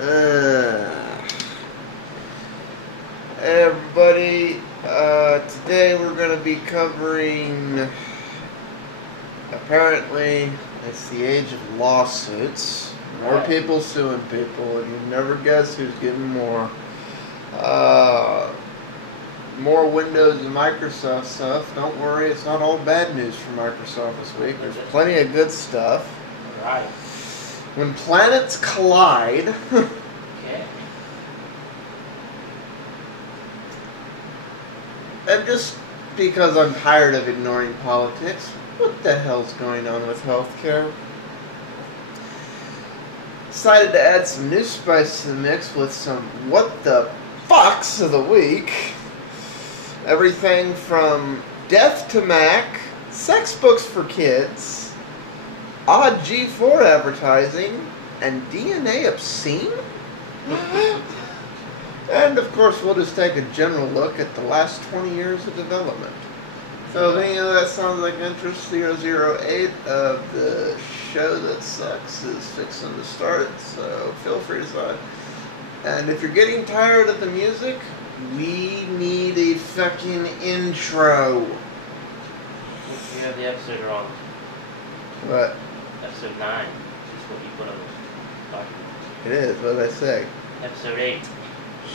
Hey everybody, today we're going to be covering, apparently, it's the age of lawsuits. More people suing people, and you never guess who's getting more. More Windows and Microsoft stuff. Don't worry, it's not all bad news for Microsoft this week. There's plenty of good stuff. Right. When planets collide... Okay. And just because I'm tired of ignoring politics, what the hell's going on with healthcare? Decided to add some new spice to the mix with some what the fucks of the week. Everything from death to Mac, sex books for kids, odd G4 advertising, and DNA obscene? And of course we'll just take a general look at the last 20 years of development. So if any of that sounds like interest, 008 of the Show That SUX is fixing to start, so feel free to sign. And if you're getting tired of the music, we need a fucking intro. You have the episode wrong. What? Episode 9 is what you put on the document. It is, what did I say? Episode 8.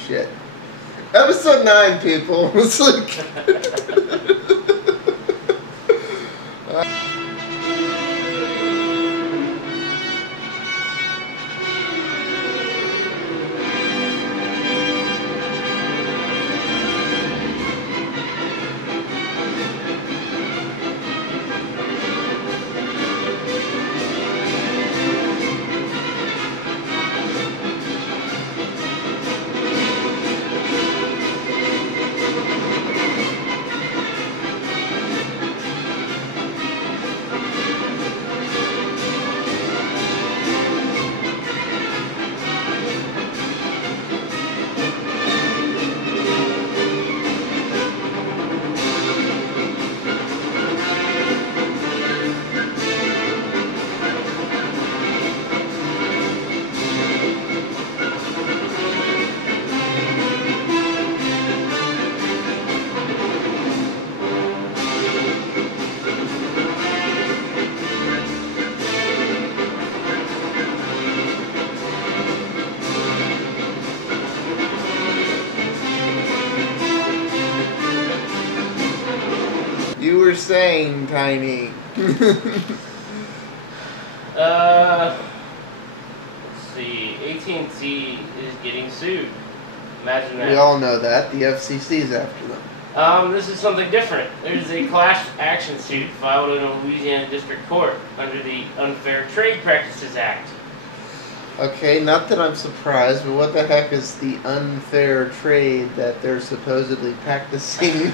Shit. Episode 9, people. It's like... You were saying, Tiny. Let's see. AT&T is getting sued. Imagine that. We all know that. The FCC's after them. This is something different. There's a class action suit filed in a Louisiana district court under the Unfair Trade Practices Act. Okay, not that I'm surprised, but what the heck is the unfair trade that they're supposedly practicing?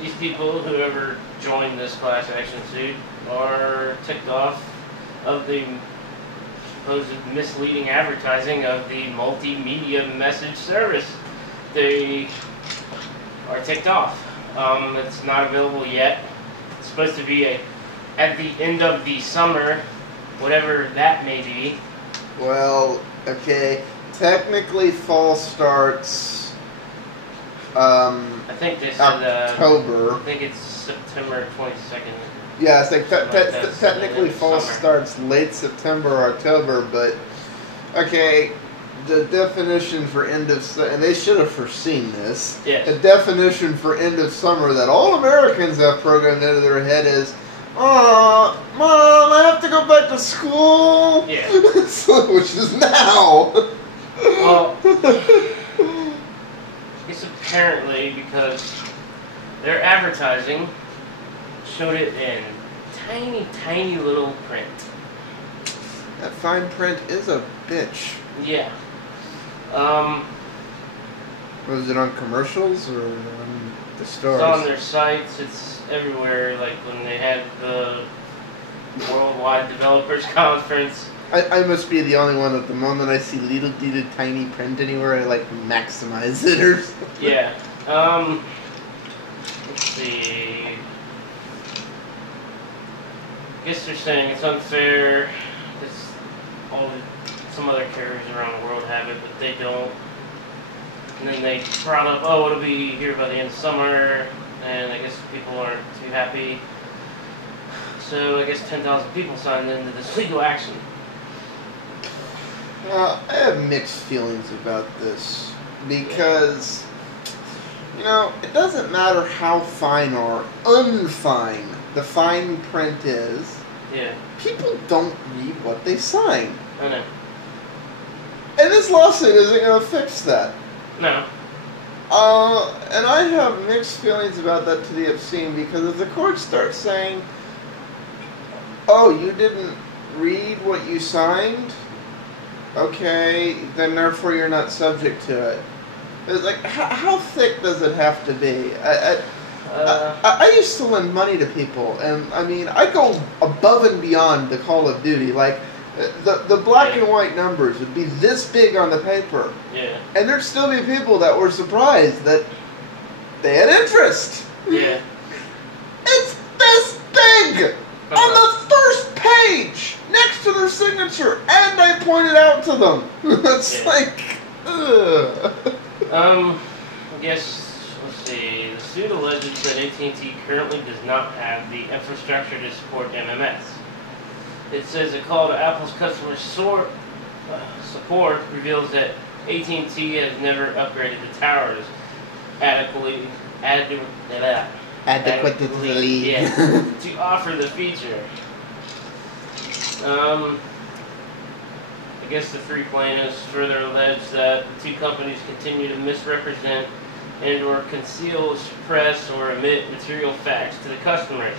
These people, whoever joined this class action suit, are ticked off of the supposed misleading advertising of the multimedia message service. They are ticked off. It's not available yet. It's supposed to be at the end of the summer, whatever that may be. Well, okay, technically fall starts I think they said October. I think it's September 22nd. Yeah, it's like That's technically fall summer. starts late September or October, but okay, the definition for end of and they should have foreseen this. Yes. The definition for end of summer that all Americans have programmed into their head is, "Oh, Mom, I have to go back to school." Yeah. Which is now. Well, it's apparently because their advertising showed it in tiny, tiny little print. That fine print is a bitch. Yeah. Was it on commercials or on the stars? It's on their sites. It's everywhere. Like when they had the Worldwide Developers Conference. I must be the only one that the moment I see little tiny print anywhere, I like maximize it or something. Yeah. Let's see. I guess they're saying it's unfair. some other carriers around the world have it, but they don't. And then they brought up, oh, it'll be here by the end of summer, and I guess people aren't too happy. So I guess 10,000 people signed into this legal action. I have mixed feelings about this because, it doesn't matter how fine or unfine the fine print is. Yeah. People don't read what they sign. I know. And this lawsuit isn't going to fix that. No. And I have mixed feelings about that to the obscene because if the court starts saying, oh, you didn't read what you signed? Okay, then therefore you're not subject to it. It's like, how thick does it have to be? I used to lend money to people, and I go above and beyond the Call of Duty. Like, the black and white numbers would be this big on the paper. Yeah. And there'd still be people that were surprised that they had interest. Yeah. It's this big! On the first page! Next to their signature! And I pointed out to them! It's like... ugh. I guess, let's see. The suit alleges that AT&T currently does not have the infrastructure to support MMS. It says a call to Apple's customer support reveals that AT&T has never upgraded the towers adequately to offer the feature. I guess the three plaintiffs further allege that the two companies continue to misrepresent and or conceal, suppress, or omit material facts to the customers.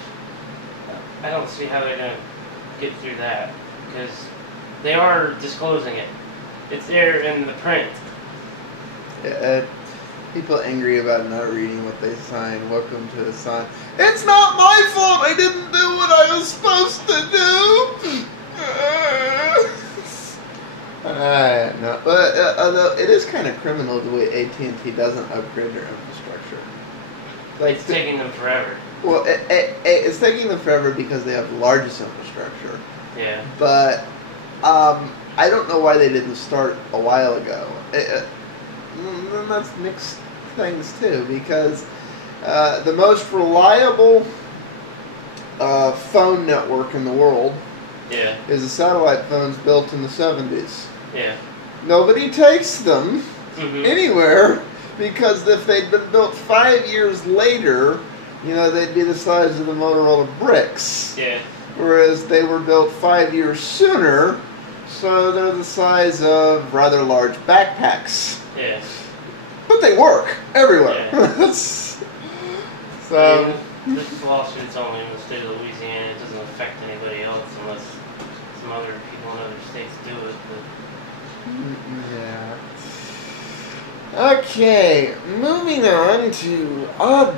I don't see how they're going to get through that, because they are disclosing it. It's there in the print. People angry about not reading what they sign. Welcome to the sign. It's not my fault. I didn't do what I was supposed to do. No, but although it is kind of criminal the way AT&T doesn't upgrade their infrastructure. Like it's taking them forever. Well, it's taking them forever because they have the largest infrastructure. Yeah. But I don't know why they didn't start a while ago. And that's mixed things too, because the most reliable phone network in the world is the satellite phones built in the 70s. Yeah. Nobody takes them anywhere because if they'd been built 5 years later, they'd be the size of the Motorola bricks. Yeah. Whereas they were built 5 years sooner, so they're the size of rather large backpacks. Yeah. But they work everywhere. Yeah. So this lawsuit's only in the state of Louisiana. It doesn't affect anybody else unless some other people in other states do it. Yeah. Okay, moving on to odd